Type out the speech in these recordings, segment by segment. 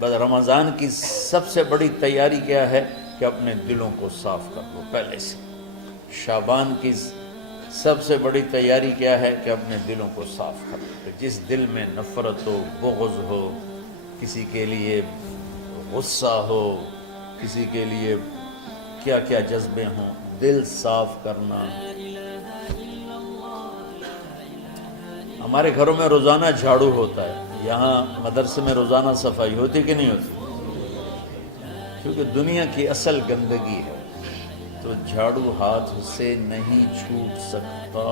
بس رمضان کی سب سے بڑی تیاری کیا ہے کہ اپنے دلوں کو صاف کر دو پہلے سے۔ شعبان کی سب سے بڑی تیاری کیا ہے کہ اپنے دلوں کو صاف کر دو۔ جس دل میں نفرت ہو، بغض ہو، کسی کے لیے غصہ ہو، کسی کے لیے کیا کیا جذبے ہوں، دل صاف کرنا۔ ہمارے گھروں میں روزانہ جھاڑو ہوتا ہے، یہاں مدرسے میں روزانہ صفائی ہوتی کہ نہیں ہوتی؟ کیونکہ دنیا کی اصل گندگی ہے، تو جھاڑو ہاتھ سے نہیں چھوٹ سکتا۔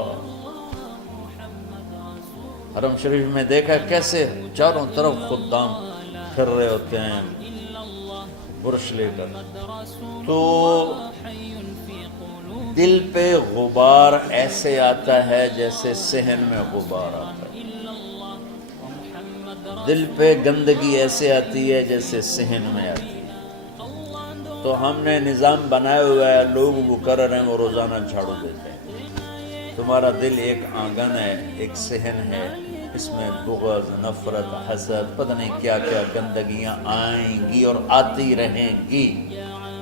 حرم شریف میں دیکھا کیسے چاروں طرف خدام پھر رہے ہوتے ہیں برش لے کر، تو دل پہ غبار ایسے آتا ہے جیسے صحن میں غبار آتا ہے، دل پہ گندگی ایسے آتی ہے جیسے صحن میں آتی ہے۔ تو ہم نے نظام بنایا ہوا ہے، لوگ وہ کر رہے ہیں، وہ روزانہ جھاڑو دیتے ہیں۔ تمہارا دل ایک آنگن ہے، ایک صحن ہے، اس میں بغض، نفرت، حسد، پتہ نہیں کیا کیا گندگیاں آئیں گی اور آتی رہیں گی۔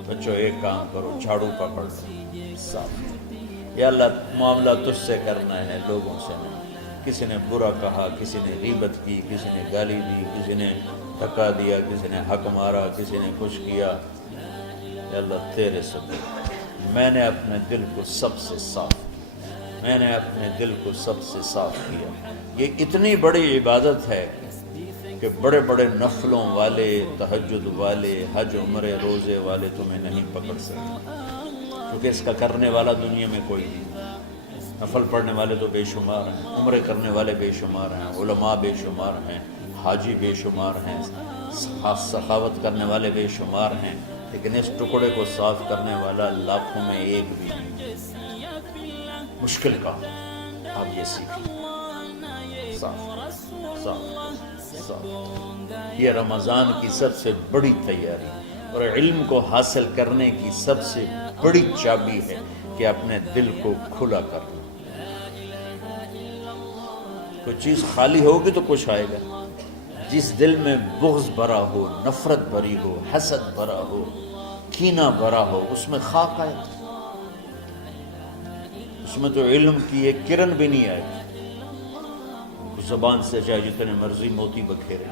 بچوں ایک کام کرو، جھاڑو پکڑ لو، صاف۔ یا اللہ معاملہ تجھ سے کرنا ہے، لوگوں سے نہیں۔ کسی نے برا کہا، کسی نے غیبت کی، کسی نے گالی دی، کسی نے دھکا دیا، کسی نے حق مارا، کسی نے کچھ کیا، یا اللہ تیرے سبب میں نے اپنے دل کو سب سے صاف کیا، میں نے اپنے دل کو سب سے صاف کیا۔ یہ اتنی بڑی عبادت ہے کہ بڑے بڑے نفلوں والے، تہجد والے، حج عمرے روزے والے تمہیں نہیں پکڑ سکتے، کیونکہ اس کا کرنے والا دنیا میں کوئی نہیں۔ نفل پڑھنے والے تو بے شمار ہیں، عمرے کرنے والے بے شمار ہیں، علماء بے شمار ہیں، حاجی بے شمار ہیں، سخاوت کرنے والے بے شمار ہیں، لیکن اس ٹکڑے کو صاف کرنے والا لاکھوں میں ایک بھی نہیں۔ مشکل کام، آپ یہ سیکھیں، صاف صاف صاف۔ یہ رمضان کی سب سے بڑی تیاری اور علم کو حاصل کرنے کی سب سے بڑی چابی ہے کہ اپنے دل کو کھلا کر لو۔ کوئی چیز خالی ہوگی تو کچھ آئے گا۔ جس دل میں بغض بھرا ہو، نفرت بھری ہو، حسد بھرا ہو، کینہ بھرا ہو، اس میں خاک آئے، اس میں تو علم کی ایک کرن بھی نہیں آئے گی۔ زبان سے چاہے جتنے مرضی موتی بکھیرے،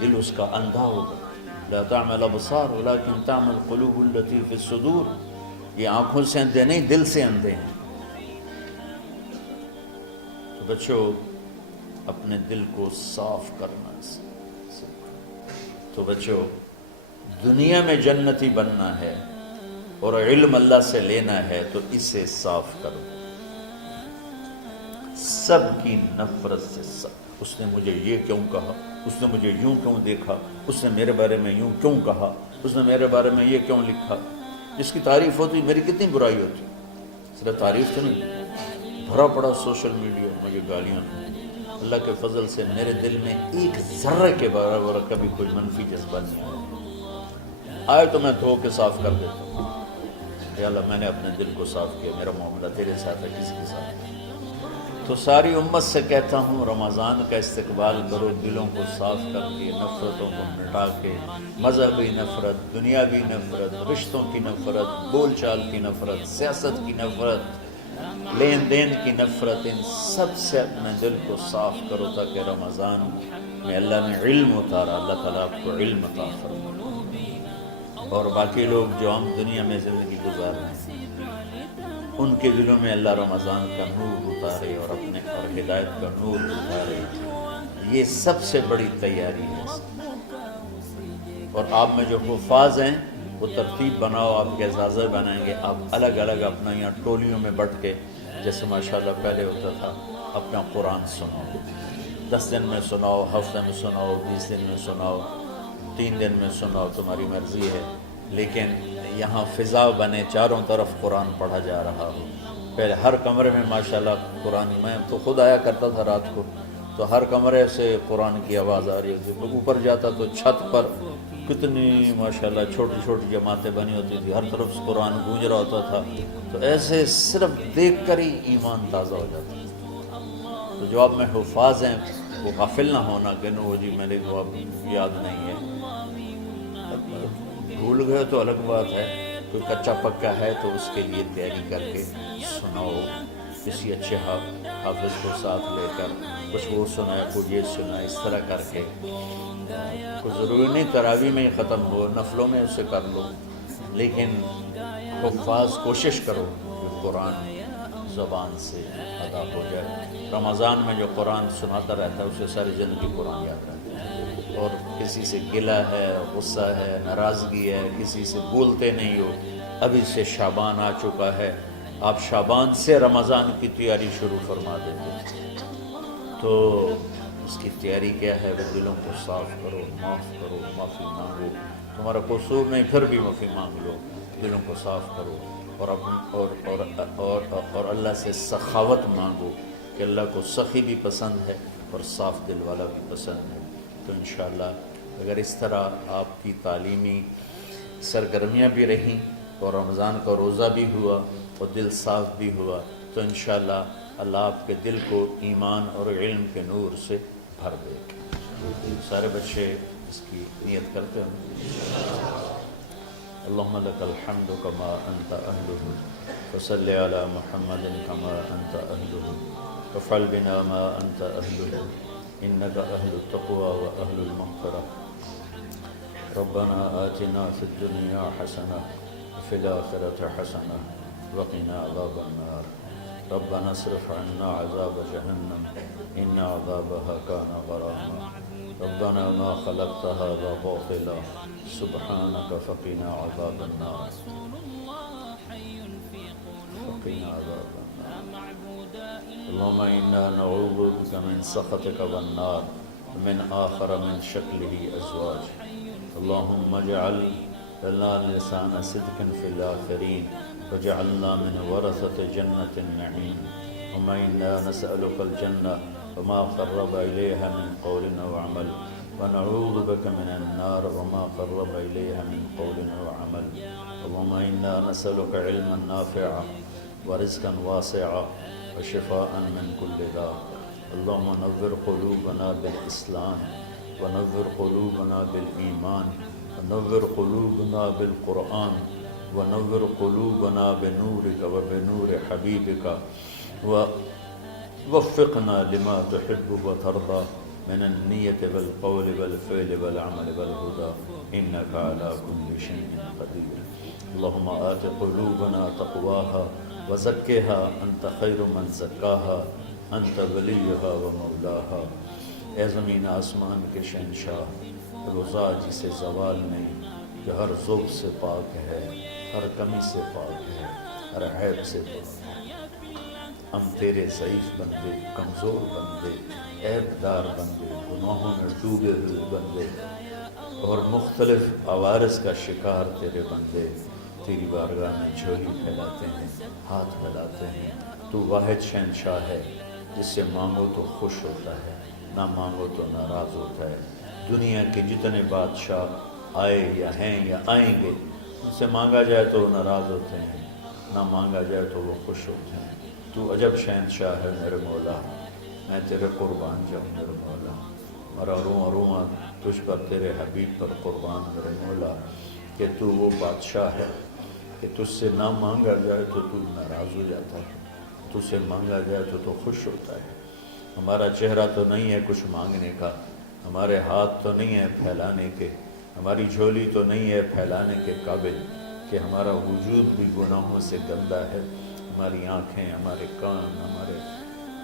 دل اس کا اندھا ہوگا۔ لا تعمل ابصار ولكن تعمل قلوب التي في الصدور۔ یہ آنکھوں سے اندھے نہیں، دل سے اندھے ہیں۔ تو بچوں اپنے دل کو صاف کرنا تو بچوں دنیا میں جنتی بننا ہے اور علم اللہ سے لینا ہے تو اسے صاف کرو۔ سب کی نفرت سے سب، اس نے مجھے یہ کیوں کہا، اس نے مجھے یوں کیوں دیکھا، اس نے میرے بارے میں یوں کیوں کہا، اس نے میرے بارے میں یہ کیوں لکھا۔ جس کی تعریف ہوتی میری کتنی برائی ہوتی، صرف تعریف تو نہیں، بھرا پڑا سوشل میڈیا مجھے گالیاں۔ اللہ کے فضل سے میرے دل میں ایک ذرے کے برابر کبھی کوئی منفی جذبہ نہیں آیا، آئے تو میں دھو کے صاف کر دیتا ہوں۔ یا اللہ میں نے اپنے دل کو صاف کیا، میرا معاملہ تیرے ساتھ ہے، کسی کے ساتھ ہے۔ تو ساری امت سے کہتا ہوں رمضان کا استقبال کرو، دلوں کو صاف کر کے، نفرتوں کو مٹا کے، مذہبی نفرت، دنیاوی نفرت، رشتوں کی نفرت، بول چال کی نفرت، سیاست کی نفرت، لین دین کی نفرت، ان سب سے اپنے دل کو صاف کرو تاکہ رمضان میں اللہ نے علم اتارا، اللہ تعالیٰ آپ کو علم عطا فرمائے، اور باقی لوگ جو ہم دنیا میں زندگی گزار رہے ہیں ان کے دلوں میں اللہ رمضان کا نور اتارے اور اپنے اور ہدایت کا نور اتارے۔ یہ سب سے بڑی تیاری ہے۔ اور آپ میں جو حفاظ ہیں وہ ترتیب بناؤ، آپ کے اعزازہ بنائیں گے، آپ الگ الگ اپنا یہاں ٹولیوں میں بٹ کے، جیسے ماشاءاللہ پہلے ہوتا تھا، اپنا قرآن سناؤ، 10 دن میں سناؤ، ہفتے میں سناؤ، 20 دن میں سناؤ، 3 دن میں سناؤ، تمہاری مرضی ہے، لیکن یہاں فضا بنے، چاروں طرف قرآن پڑھا جا رہا ہو۔ پہلے ہر کمرے میں ماشاءاللہ قرآن، میں تو خود آیا کرتا تھا رات کو، تو ہر کمرے سے قرآن کی آواز آ رہی ہوتی، اوپر جاتا تو چھت پر کتنی ماشاءاللہ چھوٹی چھوٹی جماعتیں بنی ہوتی تھی، ہر طرف سے قرآن گونج رہا ہوتا تھا، تو ایسے صرف دیکھ کر ہی ایمان تازہ ہو جاتا ہے۔ تو جو آپ میں حفاظ ہیں وہ غافل نہ ہونا کہ نو جی میرے کو اب یاد نہیں ہے، بھول گئے تو الگ بات ہے، کوئی کچا پکا ہے تو اس کے لیے تیاری کر کے سناؤ، کسی اچھے حافظ کو ساتھ لے کر کچھ وہ سنائے، کوئی یہ سنائے، اس طرح کر کے. کوئی ضروری نہیں تراویح میں ہی ختم ہو، نفلوں میں اسے کر لو، لیکن حفاظ کوشش کرو کہ قرآن زبان سے ادا ہو جائے. رمضان میں جو قرآن سناتا رہتا ہے اسے ساری زندگی قرآن یاد رہتا ہے. اور کسی سے گلہ ہے، غصہ ہے، ناراضگی ہے، کسی سے بولتے نہیں ہو. ابھی سے شعبان آ چکا ہے، آپ شعبان سے رمضان کی تیاری شروع فرما دیتے. تو اس کی تیاری کیا ہے؟ وہ دلوں کو صاف کرو، معاف کرو، معافی مانگو. تمہارا قصور نہیں پھر بھی معافی مانگ لو، دلوں کو صاف کرو. اور اللہ سے سخاوت مانگو کہ اللہ کو سخی بھی پسند ہے اور صاف دل والا بھی پسند ہے. تو انشاءاللہ اگر اس طرح آپ کی تعلیمی سرگرمیاں بھی رہیں اور رمضان کا روزہ بھی ہوا اور دل صاف بھی ہوا تو انشاءاللہ اللہ آپ کے دل کو ایمان اور علم کے نور سے بھر دے. سارے بچے اس کی نیت کرتے ہیں. اللہم لک الحمد کما انت اہلہ فصل علی محمد کما انت اہلہ وفعل بنا ما انت اہلہ انک اہل التقوی و اہل المغفرہ. ربنا آتنا فی الدنیا حسنہ وفی الآخرۃ حسنہ وقنا عذاب النار. ربنا اصرف عنا عذاب جہنم ان عذابها كان غراما. ربنا ما خلقت هذا باطلا سبحانك فقنا عذاب النار. فقنا عذاب النار. اللهم إنا نعوذ بك من سخطك والنار ومن آخر من شكله أزواج. اللهم اجعل لنا لسان صدق في الآخرين وجعلنا من ورثة جنة النعيم. اللهم إنا نسألك الجنة وما قرب إليها من قول وعمل ونعوذ بك من النار وما قرب إليها من قول وعمل. اللهم إنا نسألك علما نافعا ورزقا واسعا وشفاء من كل داء. اللهم نور قلوبنا بالإسلام ونور قلوبنا بالإيمان ونور قلوبنا بالقرآن ونور قلوبنا بنورك وبنور حبيبك ووفقنا لما تحب وترضى من النية والقول والفعل والعمل والهدى إنك على كل شيء قدير. اللهم آت قلوبنا تقواها وزكها أنت خير من زكاها أنت وليها ومولاها. اے زمین آسمان کے شہنشاہ، روزہ جسے زوال نہیں، جو ہر ذوق سے پاک ہے، ہر کمی سے پاک ہے، ہر عیب سے پاک ہے. ہم تیرے ضعیف بندے، کمزور بندے، عیب دار بندے، گناہوں میں ڈوبے ہوئے بندے اور مختلف عوارض کا شکار تیرے بندے تیری بارگاہ میں جھولی پھیلاتے ہیں، ہاتھ پھیلاتے ہیں. تو واحد شہنشاہ ہے جس سے مانگو تو خوش ہوتا ہے، نہ مانگو تو ناراض ہوتا ہے. دنیا کے جتنے بادشاہ آئے یا ہیں یا آئیں گے، ان سے مانگا جائے تو وہ ناراض ہوتے ہیں، نہ مانگا جائے تو وہ خوش ہوتے ہیں. تو عجب شہنشاہ ہے میرے مولا، میں تیرے قربان جاؤں میرے مولا. مرا رواں رواں تجھ پر، تیرے حبیب پر قربان میرے مولا، کہ تو وہ بادشاہ ہے کہ تجھ سے نہ مانگا جائے تو تو ناراض ہو جاتا ہے، تجھ سے مانگا جائے تو خوش ہوتا ہے. ہمارا چہرہ تو نہیں ہے کچھ مانگنے کا، ہمارے ہاتھ تو نہیں ہے پھیلانے کے، ہماری جھولی تو نہیں ہے پھیلانے کے قابل، کہ ہمارا وجود بھی گناہوں سے گندا ہے. ہماری آنکھیں، ہمارے کان،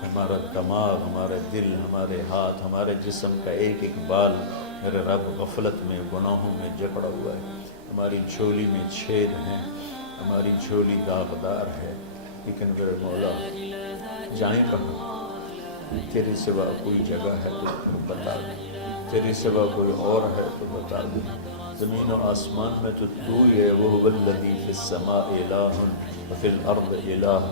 ہمارا دماغ، ہمارے دل، ہمارے ہاتھ، ہمارے جسم کا ایک ایک بال میرے رب غفلت میں، گناہوں میں جکڑا ہوا ہے. ہماری جھولی میں چھید ہیں، ہماری جھولی داغدار ہے. لیکن میرے مولا جائیں کہاں؟ تیرے سوا کوئی جگہ ہے تو بتا دے، تیرے سوا کوئی اور ہے تو بتا دے. زمین و آسمان میں تو ہی ہے. وَهُوَ الَّذِي فِي السَّمَاءِ إِلَٰهٌ وَفِي الْأَرْضِ إِلَٰهٌ.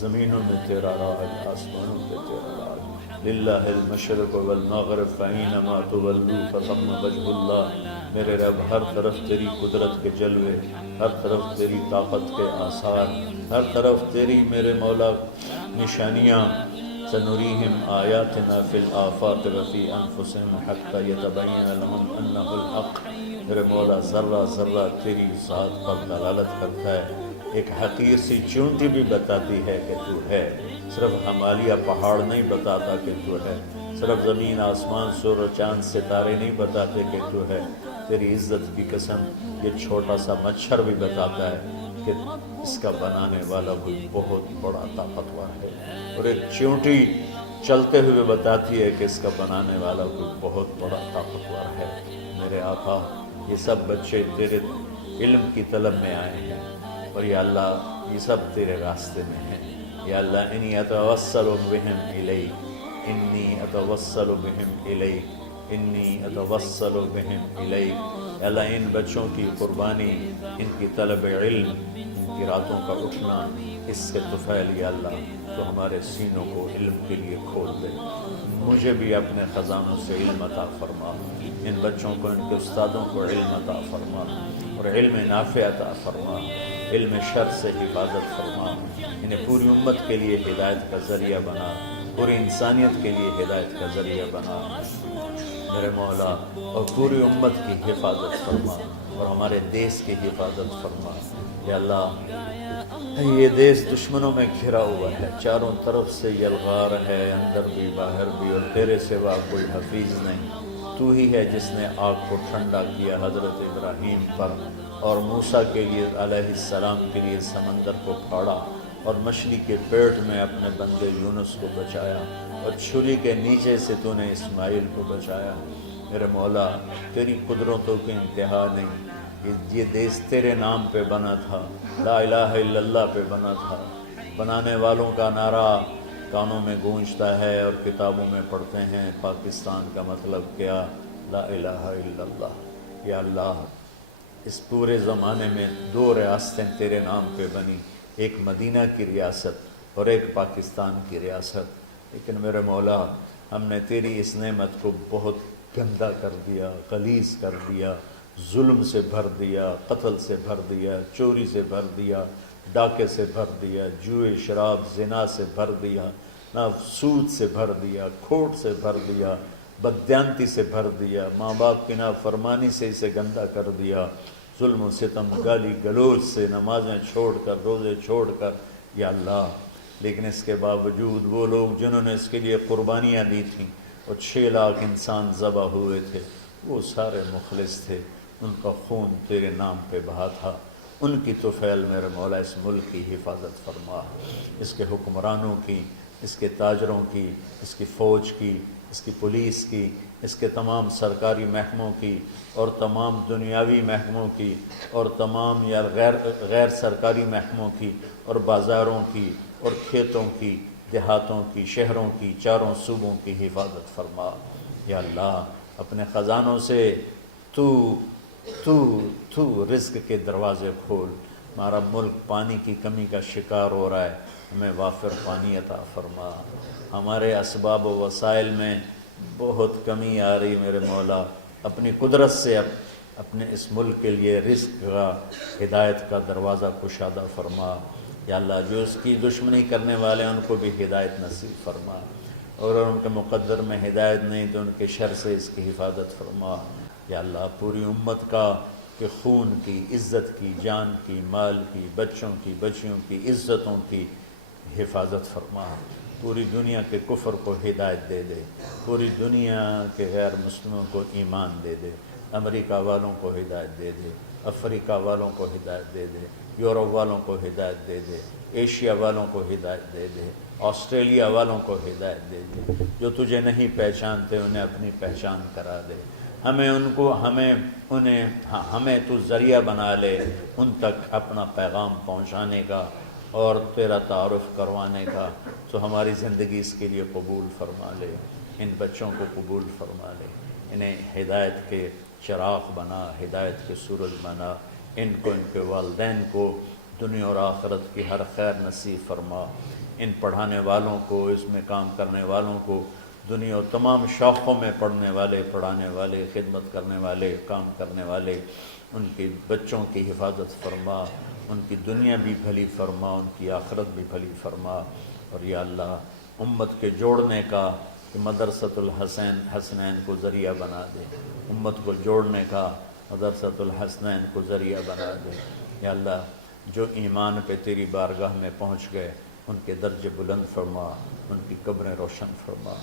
زمینوں میں تیرا راج، آسمانوں پہ تیرا راج. لِلَّهِ الْمَشْرِقُ وَالْمَغْرِبُ فَأَيْنَمَا تُوَلُّوا فَثَمَّ وَجْهُ اللَّهِ. میرے رب ہر طرف تیری قدرت کے جلوے، ہر طرف تیری طاقت کے آثار، ہر طرف تیری میرے مولا نشانیاں سنریہم آیاتنا فی الآفاق وفی انفسہم حتی یتبین لہم انہ الحق۔ میرے مولا ذرہ ذرہ تیری ذات پر دلالت کرتا ہے، ایک حقیر سی چونٹی بھی بتاتی ہے کہ تو ہے، صرف ہمالیہ پہاڑ نہیں بتاتا کہ تو ہے، صرف زمین آسمان سور و چاند ستارے نہیں بتاتے کہ تو ہے، تیری عزت کی قسم یہ چھوٹا سا مچھر بھی بتاتا ہے کہ اس کا بنانے والا کوئی بہت بڑا طاقتور ہے، اور ایک چونٹی چلتے ہوئے بتاتی ہے کہ اس کا بنانے والا کوئی بہت بڑا طاقتور ہے۔ میرے آقا یہ سب بچے تیرے علم کی طلب میں آئے ہیں، اور یا اللہ یہ سب تیرے راستے میں ہیں۔ یا اللہ انی اتوسل بہم الیک، انی اتوسل بہم الیک، انی اتوسل بہم الیک۔ یا اللہ ان بچوں کی قربانی، ان کی طلب علم، ان کی راتوں کا اٹھنا، اس سے طفیل یا اللہ تو ہمارے سینوں کو علم کے لیے کھول دے۔ مجھے بھی اپنے خزانوں سے علم عطا فرما، ان بچوں کو، ان کے استادوں کو علم عطا فرما، اور علم نافع عطا فرما، علم شر سے حفاظت فرما، انہیں پوری امت کے لیے ہدایت کا ذریعہ بنا، پوری انسانیت کے لیے ہدایت کا ذریعہ بنا میرے مولا، اور پوری امت کی حفاظت فرما، اور ہمارے دیس کی حفاظت فرما۔ یا اللہ یہ دیس دشمنوں میں گھرا ہوا ہے، چاروں طرف سے یلغار ہے، اندر بھی باہر بھی، اور تیرے سوا کوئی حفیظ نہیں۔ تو ہی ہے جس نے آگ کو ٹھنڈا کیا حضرت ابراہیم پر، اور موسیٰ کے لیے علیہ السلام کے لیے سمندر کو پھاڑا، اور مچھلی کے پیٹ میں اپنے بندے یونس کو بچایا، اور چھری کے نیچے سے تو نے اسماعیل کو بچایا۔ میرے مولا تیری قدرتوں کی انتہا نہیں، یہ دیس تیرے نام پہ بنا تھا، لا الہ الا اللہ پہ بنا تھا۔ بنانے والوں کا نعرہ کانوں میں گونجتا ہے اور کتابوں میں پڑھتے ہیں، پاکستان کا مطلب کیا؟ لا الہ الا اللہ۔ یا اللہ اس پورے زمانے میں دو ریاستیں تیرے نام پہ بنی، ایک مدینہ کی ریاست اور ایک پاکستان کی ریاست، لیکن میرے مولا ہم نے تیری اس نعمت کو بہت گندا کر دیا، غلیظ کر دیا، ظلم سے بھر دیا، قتل سے بھر دیا، چوری سے بھر دیا، ڈاکے سے بھر دیا، جوئے شراب زنا سے بھر دیا، نہ سود سے بھر دیا، کھوٹ سے بھر دیا، بددیانتی سے بھر دیا، ماں باپ کی نافرمانی سے اسے گندا کر دیا، ظلم و ستم، گالی گلوچ سے، نمازیں چھوڑ کر، روزے چھوڑ کر، یا اللہ لیکن اس کے باوجود وہ لوگ جنہوں نے اس کے لیے قربانیاں دی تھیں، اور 6 لاکھ انسان ذبح ہوئے تھے، وہ سارے مخلص تھے، ان کا خون تیرے نام پہ بہا تھا، ان کی طفیل میرے مولا اس ملک کی حفاظت فرما، اس کے حکمرانوں کی، اس کے تاجروں کی، اس کی فوج کی، اس کی پولیس کی، اس کے تمام سرکاری محکموں کی، اور تمام دنیاوی محکموں کی، اور تمام یا غیر سرکاری محکموں کی، اور بازاروں کی، اور کھیتوں کی، دیہاتوں کی، شہروں کی، چاروں صوبوں کی حفاظت فرما۔ یا اللہ اپنے خزانوں سے تو رزق کے دروازے کھول، ہمارا ملک پانی کی کمی کا شکار ہو رہا ہے، ہمیں وافر پانی عطا فرما، ہمارے اسباب و وسائل میں بہت کمی آ رہی میرے مولا، اپنی قدرت سے اپنے اس ملک کے لیے رزق کا، ہدایت کا دروازہ کشادہ فرما۔ یا اللہ جو اس کی دشمنی کرنے والے ہیں ان کو بھی ہدایت نصیب فرما، اور ان کے مقدر میں ہدایت نہیں تو ان کے شر سے اس کی حفاظت فرما۔ یا اللہ پوری امت کا کہ خون کی، عزت کی، جان کی، مال کی، بچوں کی، بچیوں کی، عزتوں کی حفاظت فرما، پوری دنیا کے کفر کو ہدایت دے دے، پوری دنیا کے غیر مسلموں کو ایمان دے دے، امریکہ والوں کو ہدایت دے دے، افریقہ والوں کو ہدایت دے دے، یورپ والوں کو ہدایت دے دے، ایشیا والوں کو ہدایت دے دے، آسٹریلیا والوں کو ہدایت دے دے، جو تجھے نہیں پہچانتے انہیں اپنی پہچان کرا دے، ہمیں تو ذریعہ بنا لے ان تک اپنا پیغام پہنچانے کا اور تیرا تعارف کروانے کا، تو ہماری زندگی اس کے لیے قبول فرما لے، ان بچوں کو قبول فرما لے، انہیں ہدایت کے چراغ بنا، ہدایت کے سورج بنا، ان کو، ان کے والدین کو دنیا اور آخرت کی ہر خیر نصیب فرما، ان پڑھانے والوں کو، اس میں کام کرنے والوں کو، دنیا و تمام شاخوں میں پڑھنے والے، پڑھانے والے، خدمت کرنے والے، کام کرنے والے، ان کے بچوں کی حفاظت فرما، ان کی دنیا بھی بھلی فرما، ان کی آخرت بھی بھلی فرما، اور یا اللہ امت کے جوڑنے کا کہ مدرسۃ الحسین حسنین کو ذریعہ بنا دے، امت کو جوڑنے کا مدرسۃ الحسنین کو ذریعہ بنا دے۔ یا اللہ جو ایمان پہ تیری بارگاہ میں پہنچ گئے ان کے درجے بلند فرما، ان کی قبریں روشن فرما۔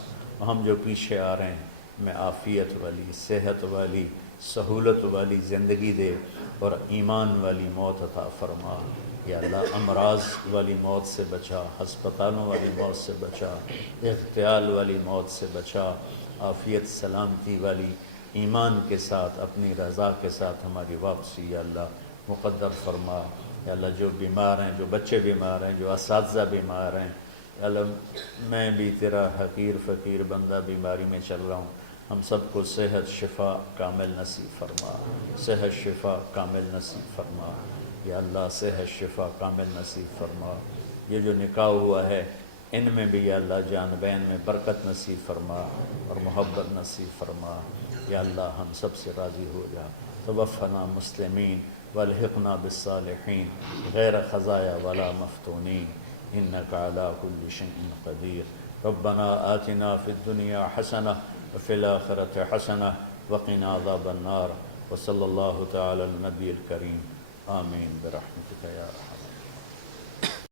ہم جو پیچھے آ رہے ہیں میں عافیت والی، صحت والی، سہولت والی زندگی دے اور ایمان والی موت عطا فرما۔ یا اللہ امراض والی موت سے بچا، ہسپتالوں والی موت سے بچا، اغتیال والی موت سے بچا، عافیت سلامتی والی ایمان کے ساتھ اپنی رضا کے ساتھ ہماری واپسی یا اللہ مقدر فرما۔ یا اللہ جو بیمار ہیں، جو بچے بیمار ہیں، جو اساتذہ بیمار ہیں، یا اللہ میں بھی تیرا حقیر فقیر بندہ بیماری میں چل رہا ہوں، ہم سب کو صحت شفا کامل نصیب فرما، صحت شفا کامل نصیب فرما۔ یا اللہ صحت شفا کامل نصیب فرما۔ یہ جو نکاح ہوا ہے ان میں بھی یا اللہ جان بین میں برکت نصیب فرما اور محبت نصیب فرما۔ یا اللہ ہم سب سے راضی ہو جا۔ توفنا مسلمین والحقنا بالصالحین غیر خزایا ولا مفتونین انک علی کل شیء قدیر۔ ربنا آتنا فی الدنیا حسنہ وفی الآخرۃ حسنہ وقنا عذاب النار۔ وصلی اللہ تعالی علی النبی الکریم آمین برحمتک یا ارحم۔